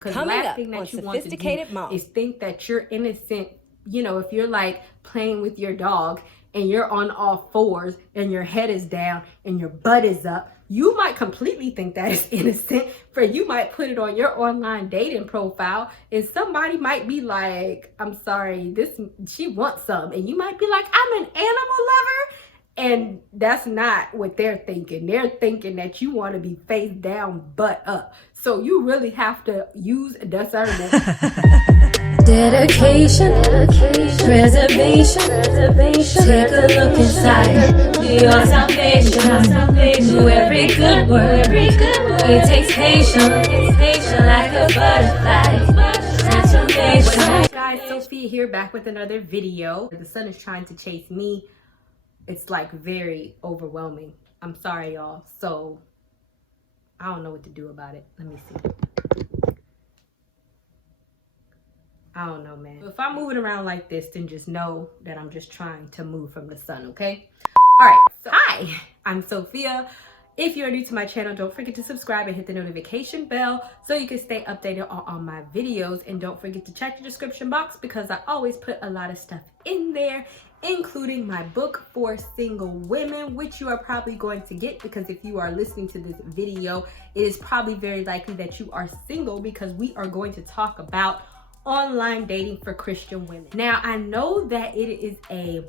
Because the last thing that you want to do is think that you're innocent. You know, if you're like playing with your dog and you're on all fours and your head is down and your butt is up, you might completely think that is innocent. For you might put it on your online dating profile and somebody might be like, I'm sorry, she wants some. And you might be like, I'm an animal lover. And that's not what they're thinking. They're thinking that you want to be face down, butt up. So you really have to use discernment. Dedication, preservation. Take a look inside. Do your salvation. Do every good work. It takes patience, like a butterfly. Transformation. Hey guys, Sophie here, back with another video. The sun is trying to chase me. It's like very overwhelming. I'm sorry, y'all. So I don't know what to do about it. Let me see. I don't know, man. If I'm moving around like this, then just know that I'm just trying to move from the sun, okay? All right, so hi, I'm Sophia. If you're new to my channel, don't forget to subscribe and hit the notification bell so you can stay updated on all my videos. And don't forget to check the description box because I always put a lot of stuff in there, including my book for single women, which you are probably going to get because if you are listening to this video, it is probably very likely that you are single because we are going to talk about online dating for Christian women. Now, I know that it is a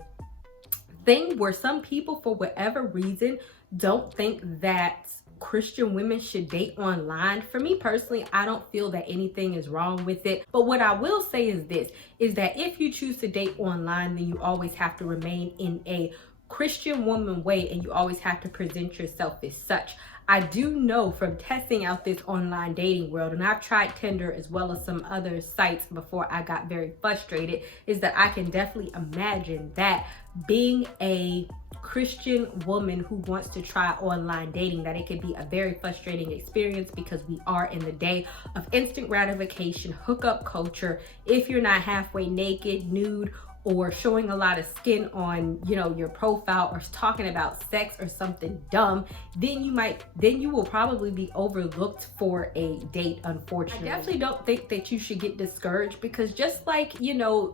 thing where some people, for whatever reason, don't think that Christian women should date online. For me personally, I don't feel that anything is wrong with it. But what I will say is this, is that if you choose to date online, then you always have to remain in a Christian woman way and you always have to present yourself as such. I do know from testing out this online dating world, and I've tried Tinder as well as some other sites before I got very frustrated, is that I can definitely imagine that being a Christian woman who wants to try online dating, that it could be a very frustrating experience because we are in the day of instant gratification, hookup culture. If you're not halfway naked, nude, or showing a lot of skin on, you know, your profile, or talking about sex or something dumb, then you will probably be overlooked for a date, unfortunately. I definitely don't think that you should get discouraged because just like, you know,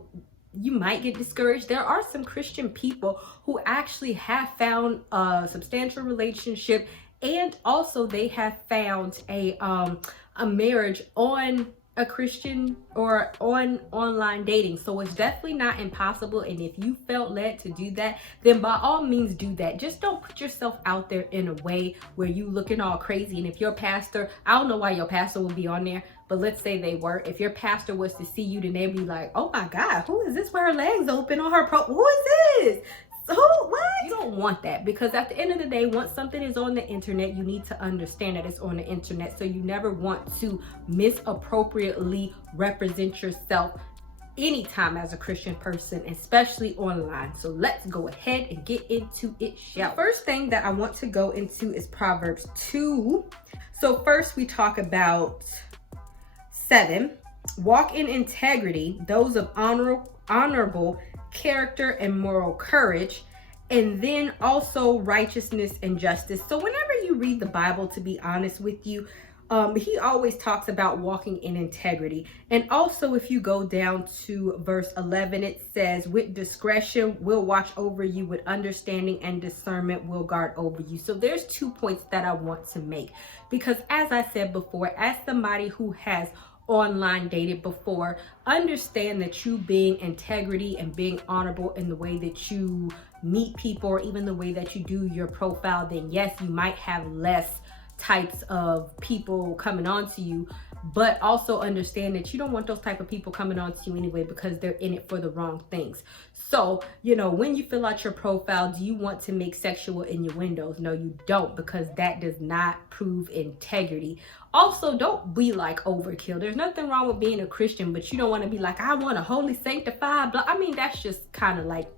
you might get discouraged, there are some Christian people who actually have found a substantial relationship, and also they have found a marriage on a Christian or on online dating. So it's definitely not impossible, and if you felt led to do that, then by all means do that. Just don't put yourself out there in a way where you looking all crazy. And if your pastor, I don't know why your pastor would be on there, but let's say they were, if your pastor was to see you, then they'd be like, oh my God, who is this with her legs open on her who is this? What? You don't want that, because at the end of the day, once something is on the internet, you need to understand that it's on the internet. So you never want to misappropriately represent yourself anytime as a Christian person, especially online. So let's go ahead and get into it, shall we? First thing that I want to go into is Proverbs 2. So first we talk about 7. Walk in integrity, those of honorable character and moral courage, and then also righteousness and justice. So whenever you read the Bible, to be honest with you, he always talks about walking in integrity. And also if you go down to verse 11, it says, with discretion will watch over you, with understanding and discernment will guard over you. So there's 2 points that I want to make, because as I said before, as somebody who has online dated before, understand that you being integrity and being honorable in the way that you meet people, or even the way that you do your profile, then yes, you might have less types of people coming on to you, but also understand that you don't want those type of people coming on to you anyway, because they're in it for the wrong things. So, you know, when you fill out your profile, do you want to make sexual innuendos? No, you don't, because that does not prove integrity. Also, don't be like overkill. There's nothing wrong with being a Christian, but you don't want to be like, I want a holy sanctified, blah. I mean, that's just kind of like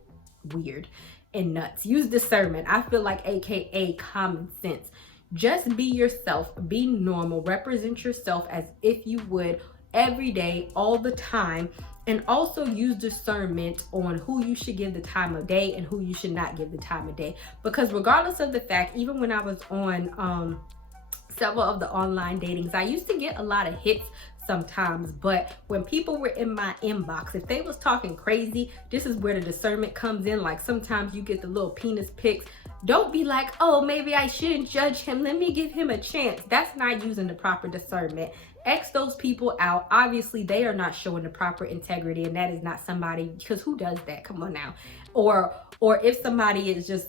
weird and nuts. Use discernment. I feel like AKA common sense. Just be yourself, be normal, represent yourself as if you would every day, all the time, and also use discernment on who you should give the time of day and who you should not give the time of day. Because regardless of the fact, even when I was on several of the online datings, I used to get a lot of hits sometimes. But when people were in my inbox, if they was talking crazy, this is where the discernment comes in. Like sometimes you get the little penis pics. Don't be like, oh, maybe I shouldn't judge him, let me give him a chance. That's not using the proper discernment. X those people out. Obviously they are not showing the proper integrity, and that is not somebody, because who does that? Come on now. Or if somebody is just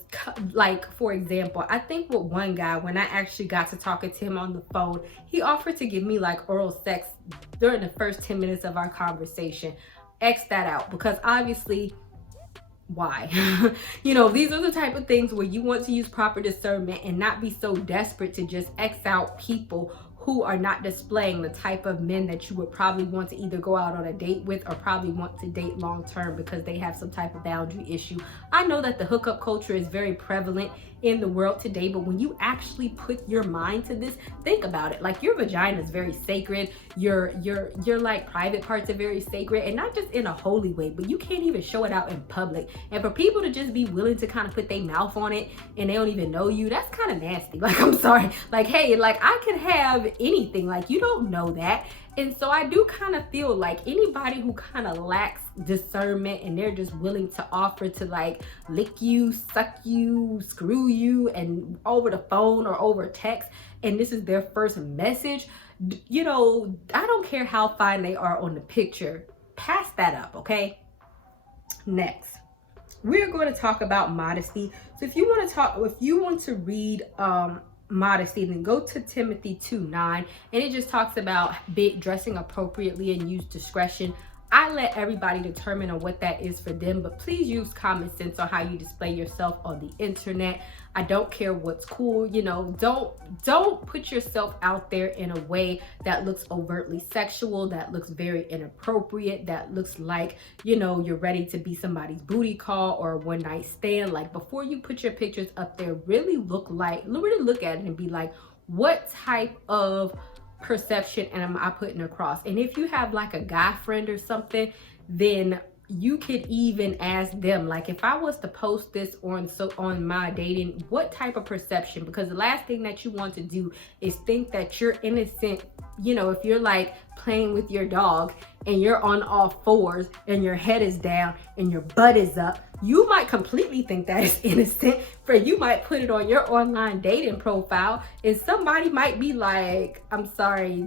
like, for example, I think with one guy, when I actually got to talking to him on the phone, he offered to give me like oral sex during the first 10 minutes of our conversation. X that out, because obviously, why? You know, these are the type of things where you want to use proper discernment and not be so desperate to just X out people who are not displaying the type of men that you would probably want to either go out on a date with or probably want to date long term, because they have some type of boundary issue. I know that the hookup culture is very prevalent in the world today, but when you actually put your mind to this, think about it. Like, your vagina is very sacred, your like private parts are very sacred, and not just in a holy way, but you can't even show it out in public. And for people to just be willing to kind of put their mouth on it and they don't even know you, that's kind of nasty. Like, I'm sorry, like, hey, like, I could have anything, like, you don't know that. And so I do kind of feel like anybody who kind of lacks discernment and they're just willing to offer to like lick you, suck you, screw you, and over the phone or over text, and this is their first message, you know, I don't care how fine they are on the picture, pass that up, okay? Next, we're going to talk about modesty. So if you want to read modesty, then go to Timothy 2:9, and it just talks about dressing appropriately and use discretion. I let everybody determine on what that is for them, but please use common sense on how you display yourself on the internet. I don't care what's cool, you know, don't put yourself out there in a way that looks overtly sexual, that looks very inappropriate, that looks like, you know, you're ready to be somebody's booty call or a one night stand. Like, before you put your pictures up there, really look at it and be like, what type of perception am I putting across? And if you have like a guy friend or something, then you could even ask them, like, if I was to post this on my dating, what type of perception? Because the last thing that you want to do is think that you're innocent. You know, if you're like playing with your dog and you're on all fours and your head is down and your butt is up, you might completely think that is innocent. For you might put it on your online dating profile and somebody might be like, I'm sorry,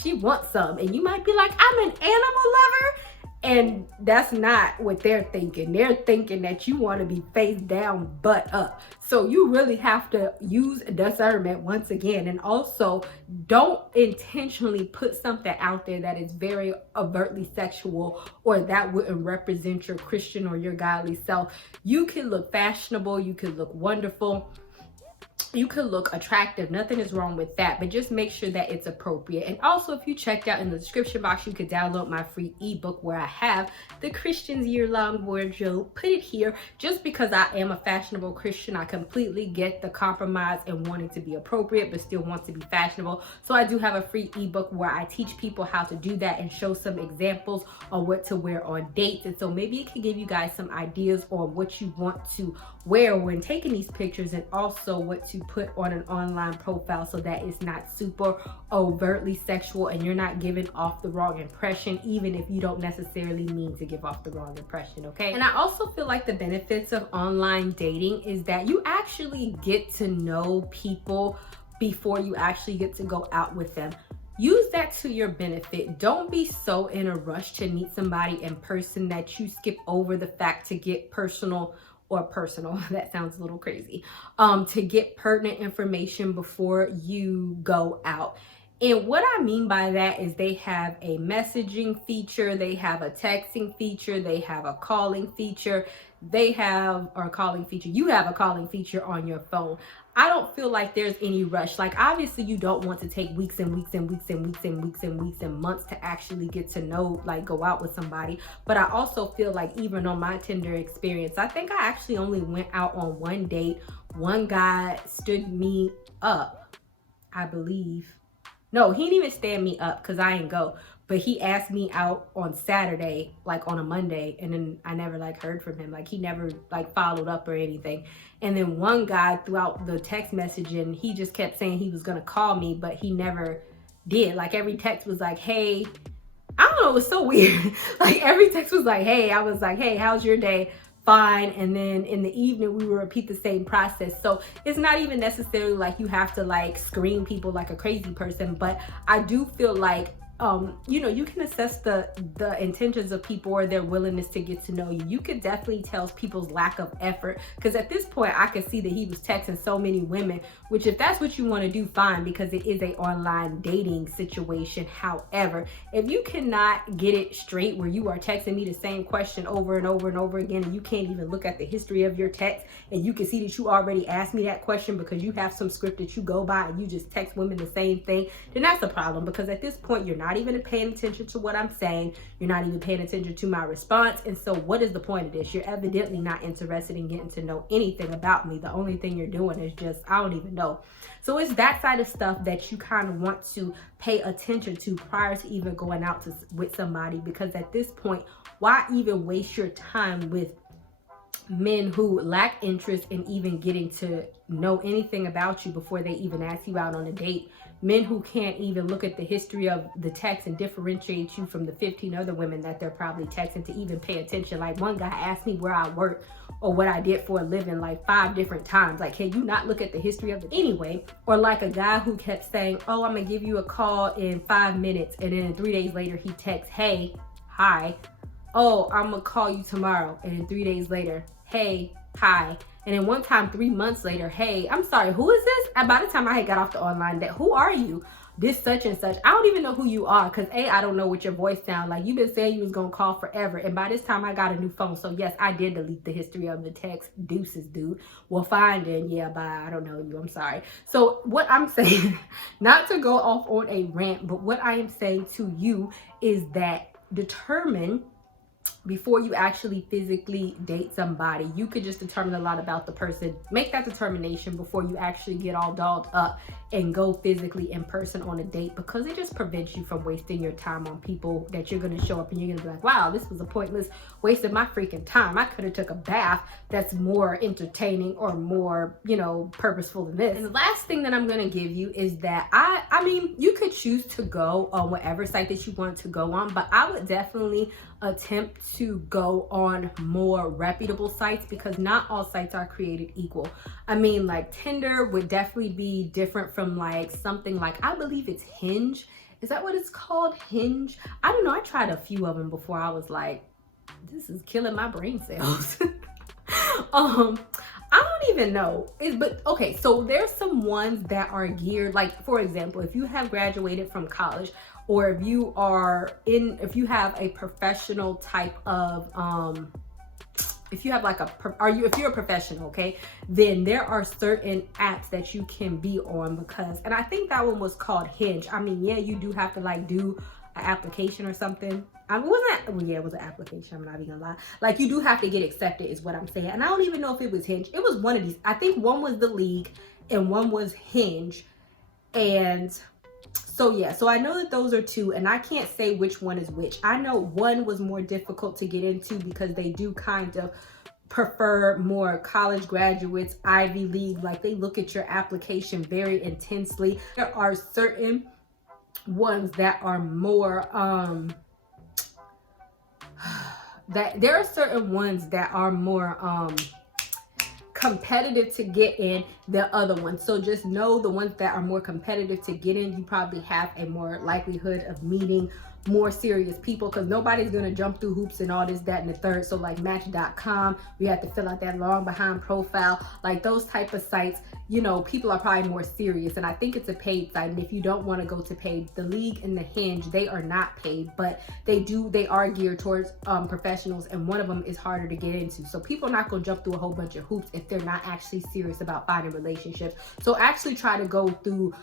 she wants some, and you might be like, I'm an animal lover. And that's not what they're thinking. They're thinking that you want to be face down, butt up. So you really have to use discernment once again. And also, don't intentionally put something out there that is very overtly sexual or that wouldn't represent your Christian or your godly self. You can look fashionable. You can look wonderful. You could look attractive, nothing is wrong with that, but just make sure that it's appropriate. And also, if you checked out in the description box, you could download my free ebook where I have the Christian's year-long wardrobe. Put it here. Just because I am a fashionable Christian, I completely get the compromise and wanting to be appropriate but still want to be fashionable. So I do have a free ebook where I teach people how to do that and show some examples on what to wear on dates. And so maybe it can give you guys some ideas on what you want to wear when taking these pictures, and also what to put on an online profile so that it's not super overtly sexual and you're not giving off the wrong impression, even if you don't necessarily mean to give off the wrong impression, okay? And I also feel like the benefits of online dating is that you actually get to know people before you actually get to go out with them. Use that to your benefit. Don't be so in a rush to meet somebody in person that you skip over the fact to get personal, that sounds a little crazy, to get pertinent information before you go out. And what I mean by that is they have a messaging feature, they have a texting feature, they have a calling feature, you have a calling feature on your phone. I don't feel like there's any rush. Like, obviously you don't want to take weeks and weeks and weeks and weeks and weeks and weeks and months to actually get to know, like, go out with somebody. But I also feel like even on my Tinder experience, I think I actually only went out on one date. One guy stood me up, I believe. No, he didn't even stand me up because I didn't go. But he asked me out on Saturday, like on a Monday, and then I never like heard from him. Like, he never like followed up or anything. And then one guy throughout the text messaging, he just kept saying he was gonna call me, but he never did. Like every text was like, hey, I don't know, it was so weird. Like every text was like, hey, I was like, hey, how's your day? Fine. And then in the evening we would repeat the same process. So it's not even necessarily like you have to like screen people like a crazy person, but I do feel like you know, you can assess the intentions of people or their willingness to get to know you. You could definitely tell people's lack of effort, because at this point I could see that he was texting so many women, which if that's what you want to do, fine, because it is a online dating situation. However, if you cannot get it straight where you are texting me the same question over and over and over again, and you can't even look at the history of your text, and you can see that you already asked me that question because you have some script that you go by and you just text women the same thing, then that's a problem, because at this point you're not even paying attention to what I'm saying. You're not even paying attention to my response. And so what is the point of this? You're evidently not interested in getting to know anything about me. The only thing you're doing is just, I don't even know. So it's that side of stuff that you kind of want to pay attention to prior to even going out with somebody, because at this point, why even waste your time with men who lack interest in even getting to know anything about you before they even ask you out on a date? Men who can't even look at the history of the text and differentiate you from the 15 other women that they're probably texting to even pay attention. Like one guy asked me where I work or what I did for a living like 5 different times. Like, can you not look at the history of it anyway? Or like a guy who kept saying, oh, I'm gonna give you a call in 5 minutes, and then 3 days later he texts, hey, hi. Oh, I'm gonna call you tomorrow, and then 3 days later, hey, hi. And then one time 3 months later, hey, I'm sorry, who is this? And by the time I had got off the online date, who are you? This such and such. I don't even know who you are, because A, I don't know what your voice sounds like. You've been saying you was gonna call forever, and by this time I got a new phone. So yes, I did delete the history of the text. Deuces, dude. Well, fine then. Yeah, bye. I don't know you. I'm sorry. So what I'm saying, not to go off on a rant, but what I am saying to you is that determine before you actually physically date somebody. You could just determine a lot about the person. Make that determination before you actually get all dolled up and go physically in person on a date, because it just prevents you from wasting your time on people that you're going to show up and you're going to be like, wow, this was a pointless waste of my freaking time. I could have took a bath that's more entertaining or more, you know, purposeful than this. And the last thing that I'm going to give you is that I mean, you could choose to go on whatever site that you want to go on, but I would definitely attempt to go on more reputable sites, because not all sites are created equal. I mean, like Tinder would definitely be different from like something like, I believe it's Hinge. Is that what it's called? Hinge? I don't know. I tried a few of them before. I was like, this is killing my brain cells. I don't even know. But okay, so there's some ones that are geared, like for example, if you have graduated from college, or if you have a professional type of if you're a professional, okay, then there are certain apps that you can be on, because, and I think that one was called Hinge. I mean, yeah, you do have to like do an application or something. It was an application. I'm not even gonna lie. Like, you do have to get accepted is what I'm saying. And I don't even know if it was Hinge. It was one of these. I think one was The League and one was Hinge. And so yeah, so I know that those are two, and I can't say which one is which. I know one was more difficult to get into because they do kind of prefer more college graduates, Ivy League. Like, they look at your application very intensely. There are certain ones that are more competitive to get in the other ones. So just know the ones that are more competitive to get in, you probably have a more likelihood of meeting more serious people, because nobody's gonna jump through hoops and all this, that, and the third. So like Match.com, we have to fill out that long behind profile. Like those type of sites, you know, people are probably more serious, and I think it's a paid site. And if you don't want to go to paid, The League and the Hinge, they are not paid, but they are geared towards professionals, and one of them is harder to get into. So people are not gonna jump through a whole bunch of hoops if they're not actually serious about finding relationships. So actually try to go through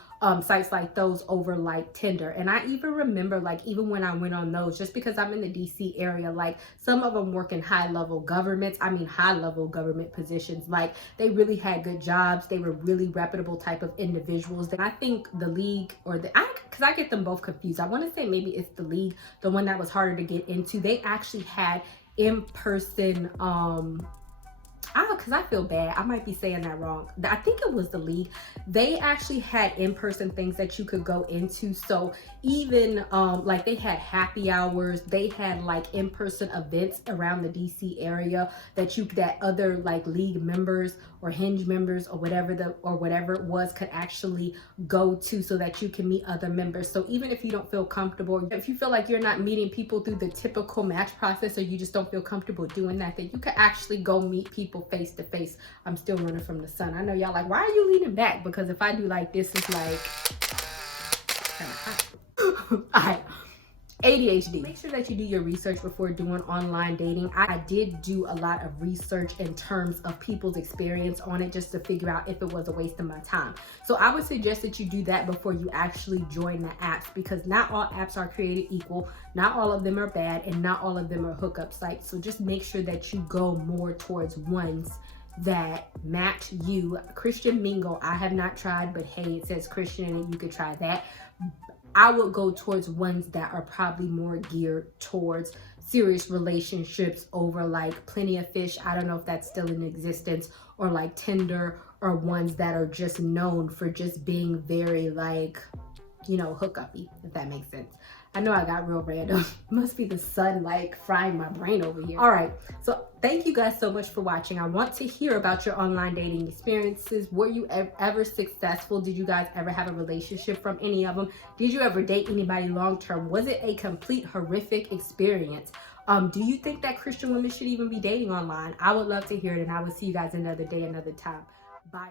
sites like those over like Tinder. And I even remember, like, even when I went on those, just because I'm in the DC area, like some of them work in high level government positions. Like, they really had good jobs. They were really reputable type of individuals. And I think The League, because I get them both confused. I want to say maybe it's The League, the one that was harder to get into. They actually had in-person because I feel bad. I might be saying that wrong. I think it was the League. They actually had in-person things that you could go into. So even like they had happy hours, they had like in-person events around the DC area that other like League members or Hinge members or whatever it was could actually go to, so that you can meet other members. So even if you don't feel comfortable, if you feel like you're not meeting people through the typical match process, or you just don't feel comfortable doing that, then you could actually go meet people face to face. I'm still running from the sun. I know y'all like, why are you leaning back? Because if I do like this, it's like kind of hot. All right. ADHD. Make sure that you do your research before doing online dating. I did do a lot of research in terms of people's experience on it, just to figure out if it was a waste of my time. So I would suggest that you do that before you actually join the apps, because not all apps are created equal. Not all of them are bad, and not all of them are hookup sites. So just make sure that you go more towards ones that match you. Christian Mingle, I have not tried, but hey, it says Christian and you could try that. I would go towards ones that are probably more geared towards serious relationships over like Plenty of Fish. I don't know if that's still in existence, or like Tinder, or ones that are just known for just being very like, you know, hookup-y, if that makes sense. I know I got real random. Must be the sun like frying my brain over here. All right, so thank you guys so much for watching. I want to hear about your online dating experiences. Were you ever successful? Did you guys ever have a relationship from any of them? Did you ever date anybody long term? Was it a complete horrific experience? Do you think that Christian women should even be dating online? I would love to hear it, and I will see you guys another day, another time. Bye.